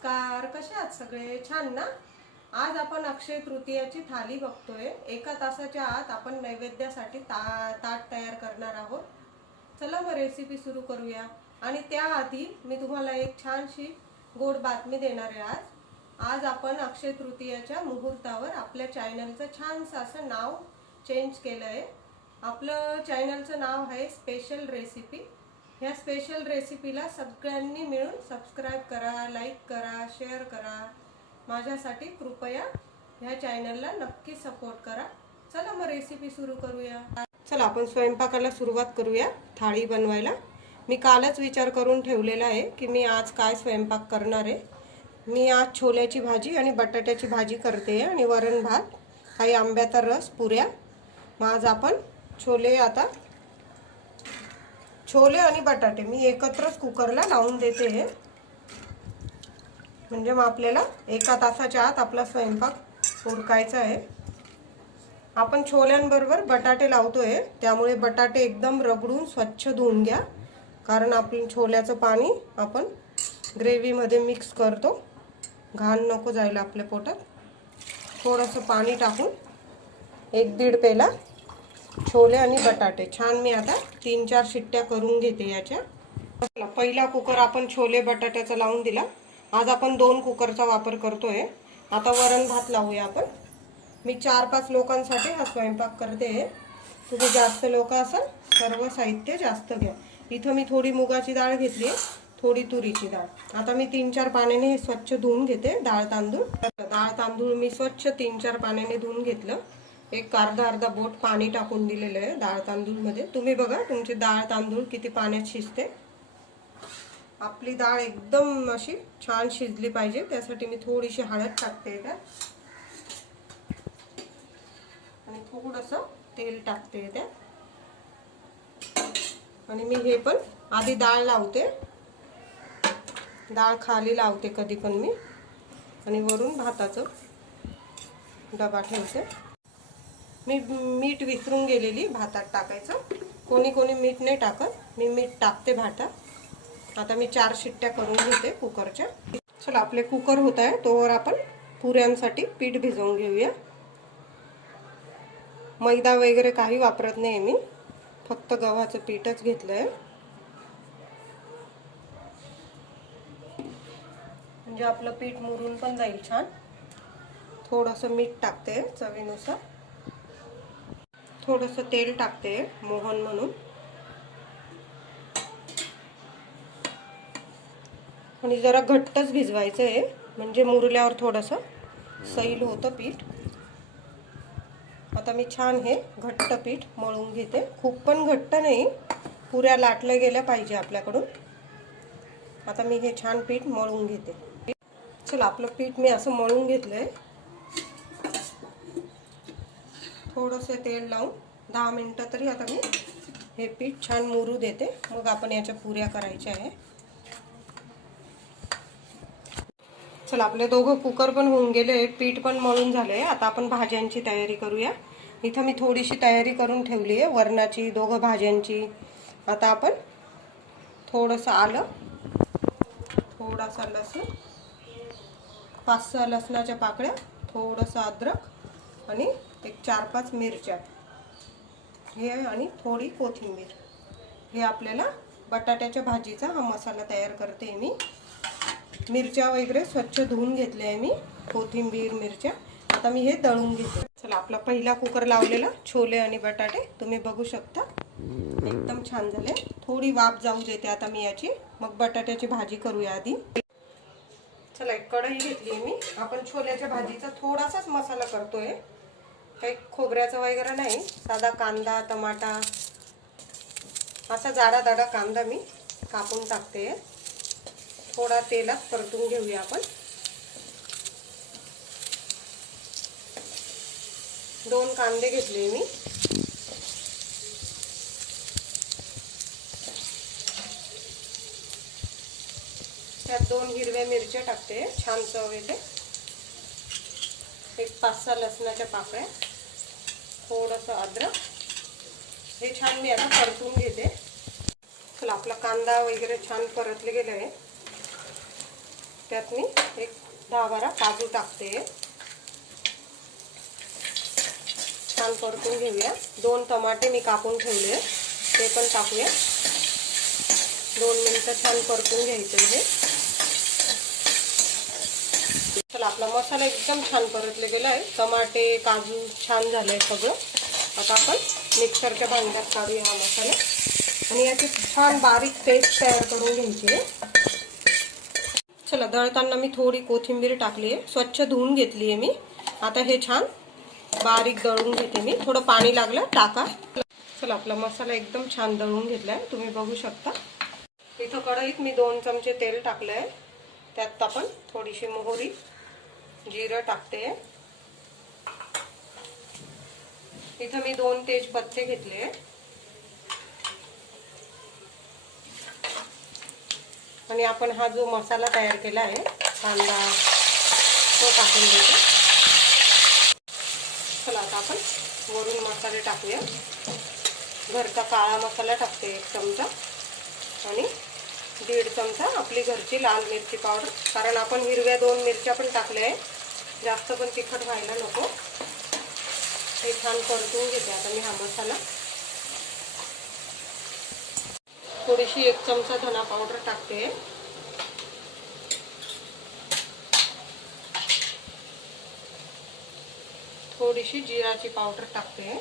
नमस्कार कसे आहात सगळे छान ना आज आपण अक्षय तृतीयाची थाली बघतोय एका तासाच्या आत आपण नैवेद्यासाठी ता ताट तयार करणार आहोत चला मग रेसिपी सुरू करूया आणि त्याआधी मी तुम्हाला एक छानशी गोड बातमी देणार आहे आज आज आपण अक्षय तृतीयाच्या मुहूर्तावर आपल्या चॅनलचं छानसं असं नाव चेंज केलं आहे आपलं चॅनलचं नाव आहे स्पेशल रेसिपी ह्या स्पेशल रेसिपीला सगळ्यांनी मिळून सबस्क्राईब करा लाईक करा शेअर करा माझ्यासाठी कृपया ह्या चॅनलला नक्की सपोर्ट करा चला मग रेसिपी सुरू करूया चला आपण स्वयंपाकाला सुरुवात करूया थाळी बनवायला मी कालच विचार करून ठेवलेला आहे की मी आज काय स्वयंपाक करणार आहे मी आज छोल्याची भाजी आणि बटाट्याची भाजी करते आणि वरण भात काही आंब्याचा रस पुऱ्या मग आज आपण छोले आता छोले आणि बटाटे मी एकत्रच कुकरला लावून देते हे म्हणजे मग आपल्याला एका तासाच्या आत आपला स्वयंपाक उरकायचा आहे आपण छोल्यांबरोबर बटाटे लावतो आहे त्यामुळे बटाटे एकदम रगडून स्वच्छ धुवून घ्या कारण आपण छोल्याचं पाणी आपण ग्रेव्हीमध्ये मिक्स करतो घाण नको जायला आपल्या पोटात थोडंसं पाणी टाकून एक दीड पेला छोले आणि बटाटे छान मी आता तीन चार शिट्ट्या करून घेते याच्या पहिला कुकर आपण छोले बटाट्याचा लावून दिला आज आपण दोन कुकरचा वापर करतोय आता वरण भात लावूया आपण मी चार पाच लोकांसाठी हा स्वयंपाक करते तुम्ही जास्त लोक असाल सर्व साहित्य जास्त घ्या इथं मी थोडी मुगाची डाळ घेतली थोडी तुरीची डाळ आता मी तीन चार पाण्याने हे स्वच्छ धुवून घेते डाळ तांदूळ डाळ तांदूळ मी स्वच्छ तीन चार पाण्याने धुवून घेतलं एक अर्धा अर्धा बोट पाणी टाकून दिलेलं आहे डाळ तांदूळमध्ये तुम्ही बघा तुमची डाळ तांदूळ किती पाण्यात शिजते आपली डाळ एकदम अशी छान शिजली पाहिजे त्यासाठी मी थोडीशी हळद टाकते का आणि थोडंसं तेल टाकते त्या आणि मी हे पण आधी डाळ लावते डाळ खाली लावते कधी पण मी आणि वरून भाताचं डबा ठेवते मी मीठ विसरून गेलेली भातात टाकायचं कोणी कोणी मीठ नाही टाकत मी मीठ टाकते भातात आता मी चार शिट्ट्या करून घेते कुकरच्या चला आपले कुकर होत आहे तोवर आपण पुऱ्यांसाठी पीठ भिजवून घेऊया मैदा वगैरे काही वापरत नाही मी फक्त गव्हाचं पीठच घेतलं आहे म्हणजे आपलं पीठ मुरून पण जाईल छान थोडंसं मीठ टाकते चवीनुसार थोडंसं तेल टाकते मोहन म्हणून आणि जरा घट्टच भिजवायचं आहे म्हणजे मुरल्यावर थोडंसं सैल होतं पीठ आता मी छान हे घट्ट पीठ मळून घेते खूप पण घट्ट नाही पुऱ्या लाटल्या गेल्या पाहिजे आपल्याकडून आता मी हे छान पीठ मळून घेते चला आपलं पीठ मी असं मळून घेतलं आहे थोडंसं तेल लावून दहा मिनटं तरी आता मी हे पीठ छान मुरू देते मग आपण याच्या पुऱ्या करायच्या आहे चला आपले दोघं कुकर पण होऊन गेले पीठ पण मळून झाले आता आपण भाज्यांची तयारी करूया इथं मी थोडीशी तयारी करून ठेवली आहे वरणाची दोघं भाज्यांची आता आपण थोडंसं आलं थोडासा लसूण पाच सहा लसणाच्या पाकळ्या थोडंसं अद्रक आणि एक चार पाच मिरच्या हे आणि थोडी कोथिंबीर हे आपल्याला बटाट्याच्या भाजीचा हा मसाला तयार करते मी मिरच्या वगैरे स्वच्छ धुवून घेतले आहे मी कोथिंबीर मिरच्या आता मी हे दळून घेते चला आपला पहिला कुकर लावलेला छोले आणि बटाटे तुम्ही बघू शकता एकदम छान झाले थोडी वाफ जाऊ देते आता मी याची मग बटाट्याची भाजी करूया आधी चला एक कढई घेतली मी आपण छोल्याच्या भाजीचा थोडासाच मसाला करतोय काही खोबऱ्याचं वगैरे नाही साधा कांदा टमाटा असा जाडा दाडा कांदा मी कापून टाकते थोडा तेलात परतून घेऊया आपण दोन कांदे घेतले मी त्यात दोन हिरव्या मिरच्या टाकते छान चव येते एक पाच सहा लसणाच्या पाकळ्या थोडंसं अद्रक हे छान मी आता परतून घेते चला आपला कांदा वगैरे छान परतले गेले आहे त्यात मी एक दहा बारा काजू टाकते छान परतून घेऊया दोन टमाटे मी कापून ठेवले ते पण टाकूया दोन मिनटं छान परतून घ्यायचं हे चला आपला मसाला एकदम छान परतले गेला आहे टमाटे काजू छान झाले आहे सगळं आता आपण मिक्सरच्या भांड्यात काढूया हा मसाला आणि याची छान बारीक पेस्ट तयार करून घ्यायची चला दळताना मी थोडी कोथिंबीर टाकली आहे स्वच्छ धुवून घेतली आहे मी आता हे छान बारीक दळून घेते मी थोडं पाणी लागलं टाका चला आपला मसाला एकदम छान दळून घेतला आहे तुम्ही बघू शकता इथं कढईत मी दोन चमचे तेल टाकलं आहे त्यात आपण थोडीशी मोहरी जिरं टाकते इथं मी दोन तेजपत्ते घेतले आणि आपण हा जो मसाला तयार केला आहे कांदा तो टाकून देतो चला आता आपण वरून मसाले टाकूया घरचा काळा मसाला टाकते एक चमचा आणि दीड चमचा आपली घरची लाल मिरची पावडर कारण आपण हिरव्या दोन मिरच्या पण टाकल्या आहे जास्त पण तिखट व्हायला नको हे छान परतून घेते आता मी हा मसाला थोडीशी एक चमचा धना पावडर टाकते थोडीशी जिराची पावडर टाकते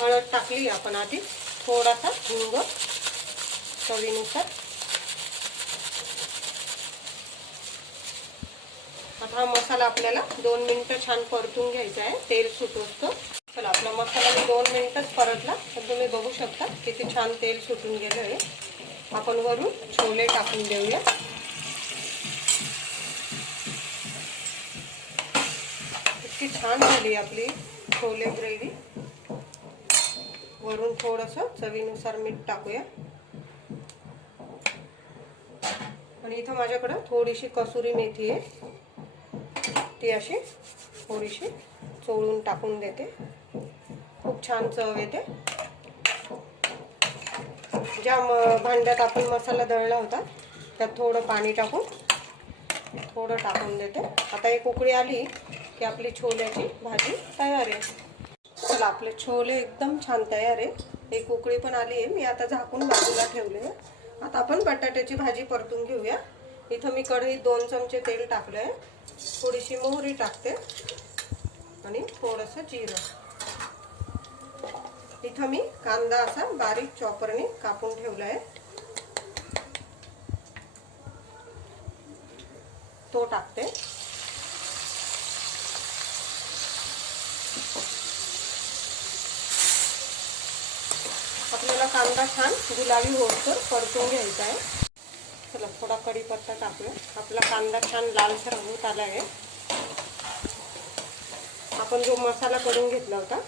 हळद टाकली आपण आधी थोडासा हिंग चवीनुसार आता हा मसाला आपल्याला दोन मिनिटं छान परतून घ्यायचा आहे तेल सुटवतो चला आपला मसाला मी दोन मिनिटच परतला तर तुम्ही बघू शकता किती छान तेल सुटून गेलं आहे आपण वरून छोले टाकून देऊया इतकी छान झाली आपली छोले ग्रेव्ही वरून थोडंसं चवीनुसार मीठ टाकूया आणि इथं माझ्याकडं थोडीशी कसुरी मेथी आहे ती अशी थोडीशी चोळून टाकून देते खूप छान चव येते ज्या भांड्यात आपण मसाला दळला होता त्यात थोडं पाणी टाकून थोडं टाकून देते आता एक उकळी आली की आपली छोल्याची भाजी तयार आहे चला आपले छोले एकदम छान तयार आहे एक उकळी पण आली आहे मी आता झाकून बाजूला ठेवले आता आपण बटाट्याची भाजी परतून घेऊया इथं मी कढईत दोन चमचे तेल टाकलं आहे थोडीशी मोहरी टाकते आणि थोडंसं जिरं इथं मी कांदा असा बारीक चॉपरने कापून ठेवला आहे तो टाकते छान गुलाबी होत परतून घ्यायचा आहे चला थोडा कढीपत्ता टाकूया आपला कांदा छान लालसर होत आला आहे आपण जो मसाला करून घेतला होता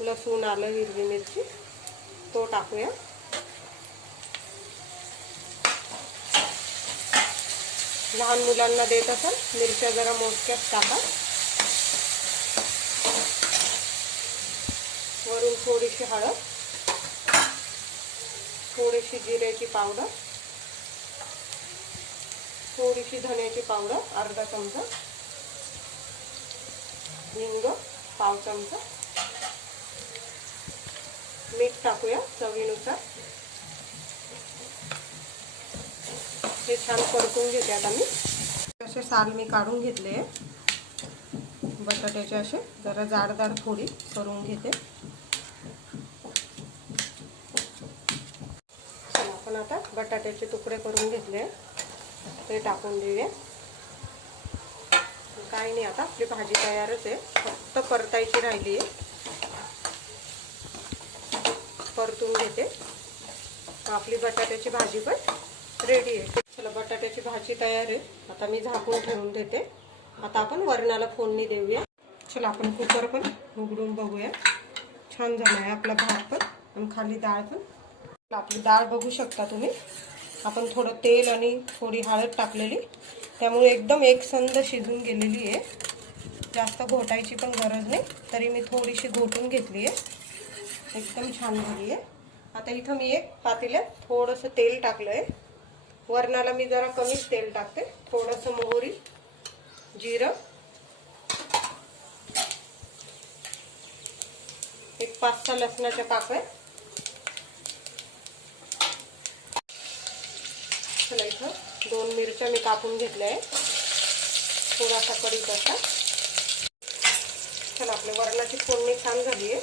लसूण आलं हिरवी मिरची तो टाकूया लहान मुलांना देत असाल मिरच्या जरा मोजक्याच टाका वरून थोडीशी हळद थोडीशी जिऱ्याची पावडर थोडीशी धण्याची पावडर अर्धा चमचा हिंग पाव चमचा मीठ टाकूया चवीनुसार हे छान परतून घेते आता असे साल मी काढून घेतले बटाट्याचे असे जरा जाडदार थोडी करून घेते आपण आता बटाट्याचे तुकडे करून घेतले ते टाकून देऊया काही नाही आता आपली भाजी तयारच आहे फक्त परतायची राहिली आहे परतून घेते आपली बटाट्याची भाजी पण रेडी आहे चला बटाट्याची भाजी तयार आहे आता मी झाकून ठेवून देते आता आपण वरणाला फोडणी देऊया चला आपण कुकर पण उघडून बघूया छान झाला आहे आपला भात पण आणि खाली डाळ पण आपली डाळ बघू शकता तुम्ही आपण थोडं तेल आणि थोडी हळद टाकलेली त्यामुळे एकदम एकसंध शिजून गेलेली आहे जास्त घोटायची पण गरज नाही तरी मी थोडीशी घोटून घेतली आहे एकदम छान झाली आहे आता इथं मी एक पातेल्यात थोडंसं तेल टाकलं आहे वरणाला मी जरा कमीच तेल टाकते थोडंसं मोहरी जिरं एक पाच सहा लसणाच्या पाकळ्या मिरचीला इथं दोन मिरच्या मी कापून घेतल्या आहे थोडासा कढी असा चला आपल्या वरणाची फोडणी छान झाली आहे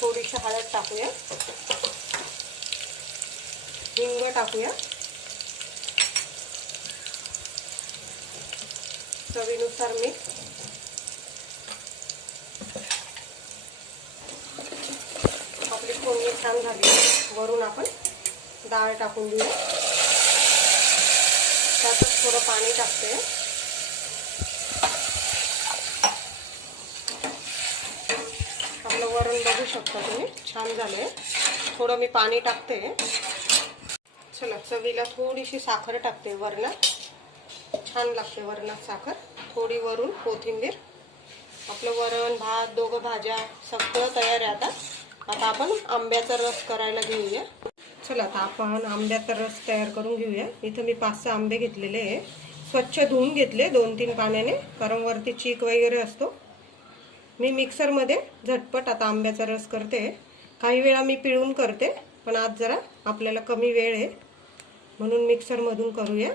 थोडीशी हळद टाकूया हिंग टाकूया चवीनुसार मी आपली फोडणी छान झाली वरून आपण डाळ टाकून देऊया थोडं पाणी टाकते आपलं वरण बघू शकता तुम्ही छान झाले थोडं मी पाणी टाकते चला चवीला थोडीशी साखर टाकते वरणात छान लागते वरणात साखर थोडी वरून कोथिंबीर आपलं वरण भात दोघं भाज्या सगळं तयार आहे आता आता आपण आंब्याचा रस करायला घेऊया चला आता आपण आंब्याचा रस तयार करून घेऊया इथं मी पाच सहा आंबे घेतलेले आहे स्वच्छ धुवून घेतले दोन तीन पाण्याने कारण वरती चीक वगैरे असतो मी मिक्सरमध्ये झटपट आता आंब्याचा रस करते काही वेळा मी पिळून करते पण आज जरा आपल्याला कमी वेळ आहे म्हणून मिक्सरमधून करूया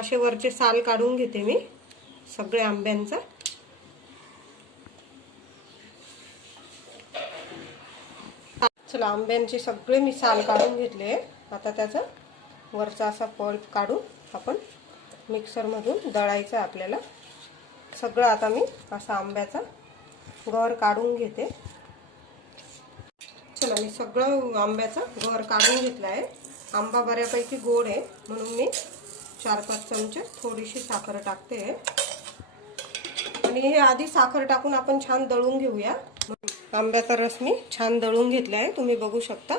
असे वरचे साल काढून घेते मी सगळ्या आंब्यांचा चला आंब्यांचे सगळे मी साल काढून घेतले आता त्याचा वरचा असा पल्प काढून आपण मिक्सरमधून दळायचं आपल्याला सगळं आता मी असा आंब्याचा गर काढून घेते चला मी सगळं आंब्याचा गर काढून घेतला आहे आंबा बऱ्यापैकी गोड आहे म्हणून मी चार पाच चमचे थोडीशी साखर टाकते आणि हे आधी साखर टाकून आपण छान दळून घेऊया आंब्याचा रस मी छान दळून घेतला आहे तुम्ही बघू शकता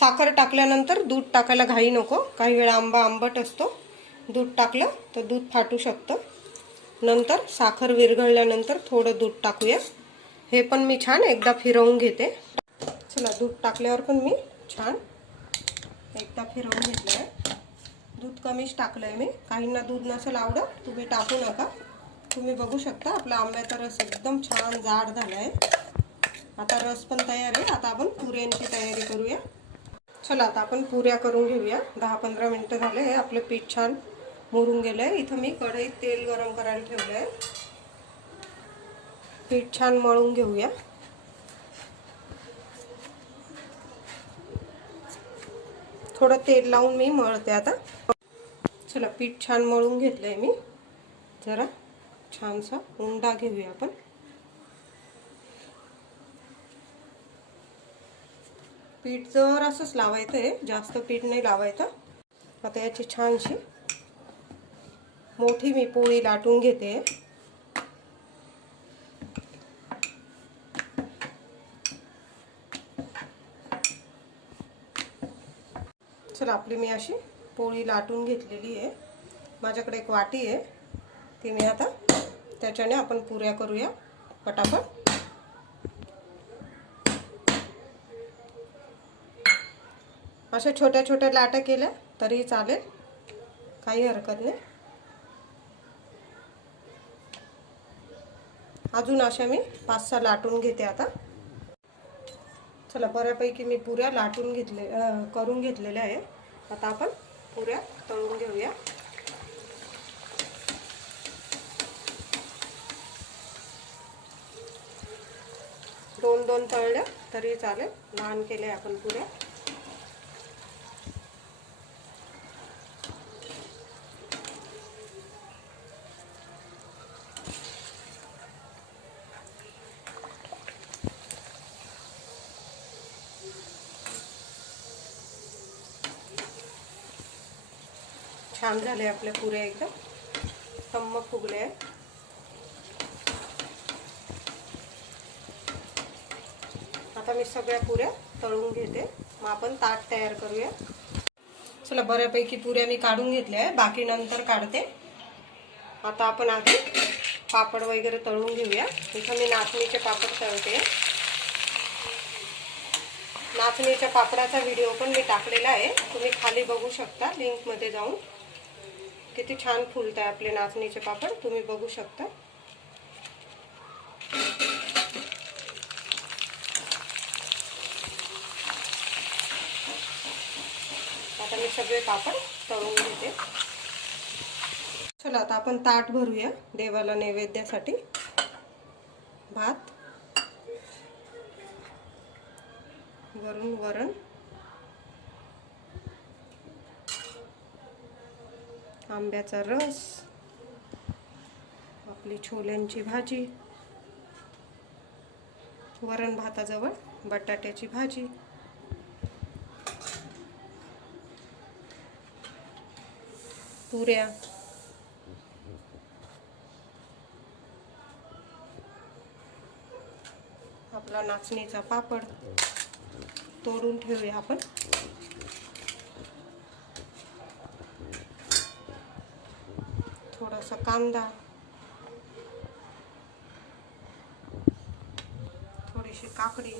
साखर टाकल्यानंतर दूध टाकायला घाई नको काही वेळा आंबा आंबट असतो दूध टाकलं तर दूध फाटू शकतं नंतर साखर विरघळल्यानंतर थोडं दूध टाकूया हे पण मी छान एकदा फिरवून घेते चला दूध टाकल्यावर पण मी छान एकदा फिरवून घेतलं आहे दूध कमीच टाकलं आहे मी काहींना दूध नसेल आवडत तुम्ही टाकू नका तुम्ही बघू शकता आपला आंब्याचा रस एकदम छान जाड झाला आहे आता रस पण तयार आहे आता आपण पुऱ्यांची तयारी करूया चला आता आपण पुऱ्या करून घेऊया दहा पंधरा मिनटं झाले हे आपलं पीठ छान मुरून गेलं आहे इथं मी कढईत तेल गरम करायला ठेवलं आहे पीठ छान मळून घेऊया थोडं तेल लावून मी मळते आता चला पीठ छान मळून घेतलं आहे मी जरा छानसा उंडा घेऊया आपण पीठ जर असंच लावायचं आहे जास्त पीठ नाही लावायचं आता याची छानशी मोठी मी पोळी लाटून घेते चला आपली मी अशी पोळी लाटून घेतलेली आहे माझ्याकडे एक वाटी आहे ती मी आता त्याच्याने आपण पुऱ्या करूया पटापट अशा छोट्या छोट्या लाटा केल्या तरी चालेल काही हरकत नाही अजून अशा मी पाच सहा लाटून घेते आता चला बऱ्यापैकी मी पुऱ्या लाटून घेतले करून घेतलेल्या आहे आता आपण पुऱ्या तळून घेऊया दोन दोन तळल्या तरी चालेल लहान केल्या आपण पुऱ्या छान झाले आपल्या पुऱ्या एकदम तम्म फुगले आहे आता मी सगळ्या पुऱ्या तळून घेते मग आपण ताट तयार करूया चला बऱ्यापैकी पुऱ्या मी काढून घेतल्या आहे बाकी नंतर काढते आता आपण आधी पापड वगैरे तळून घेऊया इथं मी नाचणीचे पापड तळते नाचणीच्या पापडाचा व्हिडिओ पण मी टाकलेला आहे तुम्ही खाली बघू शकता लिंकमध्ये जाऊन किती छान फुलत आहे आपले नाचणीचे पापड तुम्ही बघू शकता आता मी सगळे पापड तळून घेते चला आता आपण ताट भरूया देवाला नैवेद्यासाठी भात वरून वरण आंब्याचा रस आपली छोल्यांची भाजी वरण भाताजवळ बटाट्याची भाजी पुऱ्या आपला नाचणीचा पापड तोडून ठेवूया आपण कांदा थोडीशी काकडी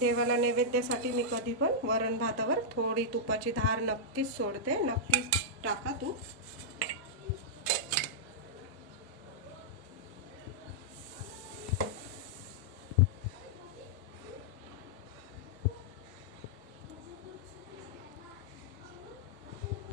देवाला नैवेद्यासाठी मी कधी पण वरण भातावर थोडी तुपाची धार नक्कीच सोडते नक्कीच टाका तू